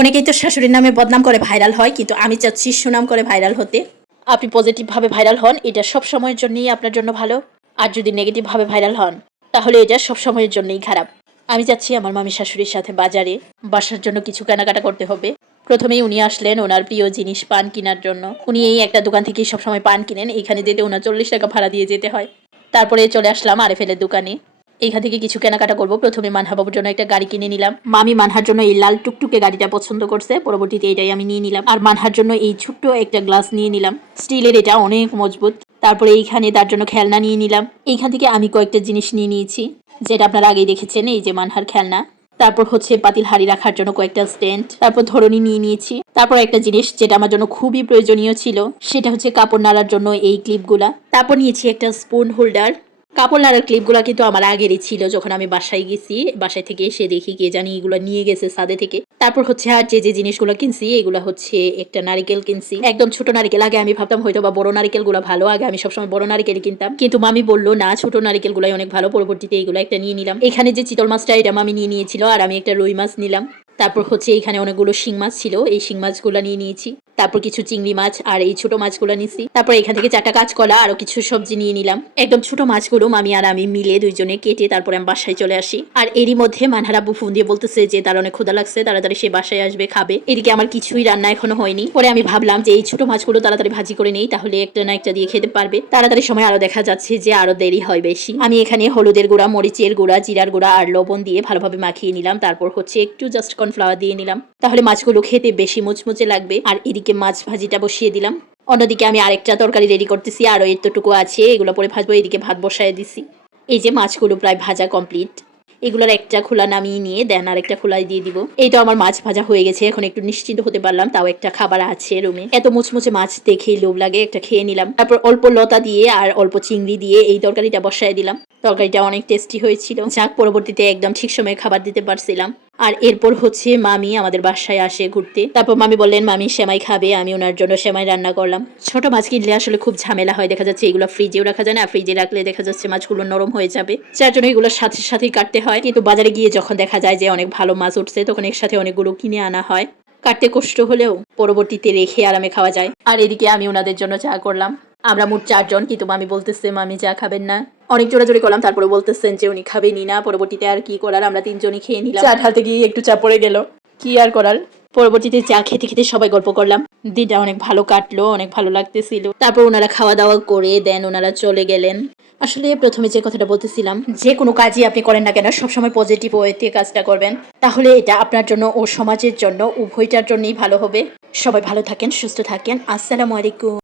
অনেকেই তো শাশুড়ির নামে বদনাম করে ভাইরাল হয়, কিন্তু আমি চাচ্ছি সুনাম করে ভাইরাল হতে। আপনি পজিটিভভাবে ভাইরাল হন, এটা সব সময়ের জন্যই আপনার জন্য ভালো। আর যদি নেগেটিভভাবে ভাইরাল হন, তাহলে এটা সব সময়ের জন্যই খারাপ। আমি যাচ্ছি আমার মামি শাশুড়ির সাথে বাজারে বাসার জন্য কিছু কেনাকাটা করতে হবে। প্রথমেই উনি আসলেন ওনার প্রিয় জিনিস পান কেনার জন্য। উনি এই একটা দোকান থেকেই সবসময় পান কিনেন, এখানে যেতে ওনার চল্লিশ টাকা ভাড়া দিয়ে যেতে হয়। তারপরে চলে আসলাম আরে আরেফেলের দোকানে। এখান থেকে কিছু কেনাকাটা করব। প্রথমে মানহা বাবুর জন্য একটা গাড়ি কিনে নিলাম। মামি মানহার জন্য এই লাল টুকটুকে গাড়িটা পছন্দ করছে। পরবর্তীতে এটাই আমি নিয়ে নিলাম। আর মানহার জন্য এই ছোট্ট একটা গ্লাস নিয়ে নিলাম। স্টিলের এটা অনেক মজবুত। তারপরে এইখানে তার জন্য খেলনা নিয়ে নিলাম। এইখান থেকে আমি কয়েকটা জিনিস নিয়ে নিয়েছি, যেটা আপনারা আগেই দেখেছেন, এই যে মানহার খেলনা। তারপর হচ্ছে পাতিল হাড়ি রাখার জন্য কয়েকটা স্ট্যান্ড। তারপর ধরনী নিয়ে নিয়েছি। তারপর একটা জিনিস যেটা আমার জন্য খুবই প্রয়োজনীয় ছিল, সেটা হচ্ছে কাপড় নাড়ার জন্য এই ক্লিপগুলা। তারপর নিয়েছি একটা স্পুন হোল্ডার কাপড় নাড়ার ক্লিপগুলো কিন্তু আমার আগেরই ছিল যখন আমি বাসায় গেছি। বাসায় থেকে এসে দেখি কে জানি এগুলো নিয়ে গেছে সাদে থেকে। তারপর হচ্ছে আর যে যে জিনিসগুলো কিনছি, এগুলো হচ্ছে একটা নারিকেল কিনছি। একদম ছোট নারিকেল। আগে আমি ভাবতাম হয়তো বা বড় নারিকেলগুলো ভালো। আগে আমি সবসময় বড় নারিকেলই কিনতাম। কিন্তু মামি বলল, না, ছোট নারিকেলগুলোই অনেক ভালো। পরবর্তীতে এগুলো একটা নিয়ে নিলাম। এখানে যে চিতল মাছটা, এটা মামি নিয়ে নিয়েছিল। আর আমি একটা রুই মাছ নিলাম। তারপর হচ্ছে এখানে অনেকগুলো শিং মাছ ছিল। এই শিং মাছগুলো নিয়ে নিয়েছি। তারপর কিছু চিংড়ি মাছ আর এই ছোট মাছগুলো নিছি। তারপর এখান থেকে চারটা কাঁচকলা, আরও কিছু সবজি নিয়ে নিলাম। একদম ছোট মাছগুলো মামি আর আমি মিলে দুইজনে কেটে তারপরে আমি বাসায় চলে আসি। আর এরই মধ্যে মানহারা আব্বু ফোন দিয়ে বলতেছে যে, তার অনেক ক্ষুদা লাগছে, তাড়াতাড়ি সে বাসায় আসবে, খাবে। এদিকে আমার কিছুই রান্না এখনও হয়নি। পরে আমি ভাবলাম যে, এই ছোট মাছগুলো তাড়াতাড়ি ভাজি করে নেই, তাহলে একটা না একটা দিয়ে খেতে পারবে। তাড়াতাড়ি সময় আরও দেখা যাচ্ছে যে, আরও দেরি হয় বেশি। আমি এখানে হলুদের গুঁড়া, মরিচের গুঁড়া, জিরার গুঁড়া আর লবণ দিয়ে ভালোভাবে মাখিয়ে নিলাম। তারপর হচ্ছে একটু জাস্ট কর্নফ্লাওয়ার দিয়ে নিলাম। তাহলে মাছগুলো খেতে বেশি মুচমুচে লাগবে। আর এদিকে মাছ ভাজিটা বসিয়ে দিলাম। অন্যদিকে আমি আরেকটা তরকারি রেডি করতেছি আরও এতটুকু আছে, এগুলো পরে ভাজবো, এদিকে ভাত বসায় দিছি। এই যে মাছগুলো প্রায় ভাজা কমপ্লিট এগুলোর একটা খোলা নামিয়ে নিয়ে দেন আর একটা খোলাই দিয়ে দিব। এই তো আমার মাছ ভাজা হয়ে গেছে, এখন একটু নিশ্চিন্ত হতে পারলাম, তাও একটা খাবার আছে রুমে এত মুচমুচে মাছ দেখেই লোভ লাগে, একটা খেয়ে নিলাম। তারপর অল্প লতা দিয়ে আর অল্প চিংড়ি দিয়ে এই তরকারিটা বসায় দিলাম। তরকারিটা অনেক টেস্টি হয়েছিল। যাক, পরবর্তীতে একদম ঠিক সময়ে খাবার দিতে পারছিলাম। আর এরপর হচ্ছে মামি আমাদের বাসায় আসে ঘুরতে। তারপর মামি বললেন, মামি, সেমাই খাবে, আমি ওনার জন্য সেমাই রান্না করলাম। ছোট মাছ কিনলে আসলে খুব ঝামেলা হয়। দেখা যাচ্ছে এগুলো ফ্রিজেও রাখা যায় না। ফ্রিজে রাখলে দেখা যাচ্ছে মাছগুলো নরম হয়ে যাবে। যার জন্য এগুলো সাথে সাথেই কাটতে হয়। কিন্তু বাজারে গিয়ে যখন দেখা যায় যে অনেক ভালো মাছ উঠছে, তখন একসাথে অনেকগুলো কিনে আনা হয়। কাটতে কষ্ট হলেও পরবর্তীতে রেখে আরামে খাওয়া যায়। আর এদিকে আমি ওনাদের জন্য চা করলাম। আমরা মোট চারজন, কিন্তু মামি বলতেছে, মামি, চা খাবেন না। অনেক জোরাজোরি করলাম তারপরে বলতেছেন যে উনি খাবেনই না পরবর্তীতে আর কি করার? আমরা তিনজনই খেয়ে নিলাম। চা ঢালতে গিয়ে একটু চা পড়ে গেল। কি আর করার? পরবর্তীতে চা খেতে খেতে সবাই গল্প করলাম। দিনটা অনেক ভালো কাটলো অনেক ভালো লাগতেছিল। তারপর ওনারা খাওয়া দাওয়া করে দেন ওনারা চলে গেলেন। আসলে প্রথমে যে কথাটা বলতেছিলাম যে কোনো কাজই আপনি করেন না কেন সবসময় পজিটিভ ওয়েতে কাজটা করবেন। তাহলে এটা আপনার জন্য ও সমাজের জন্য উভয়টার জন্যই ভালো হবে। সবাই ভালো থাকেন সুস্থ থাকেন। আসসালামু আলাইকুম।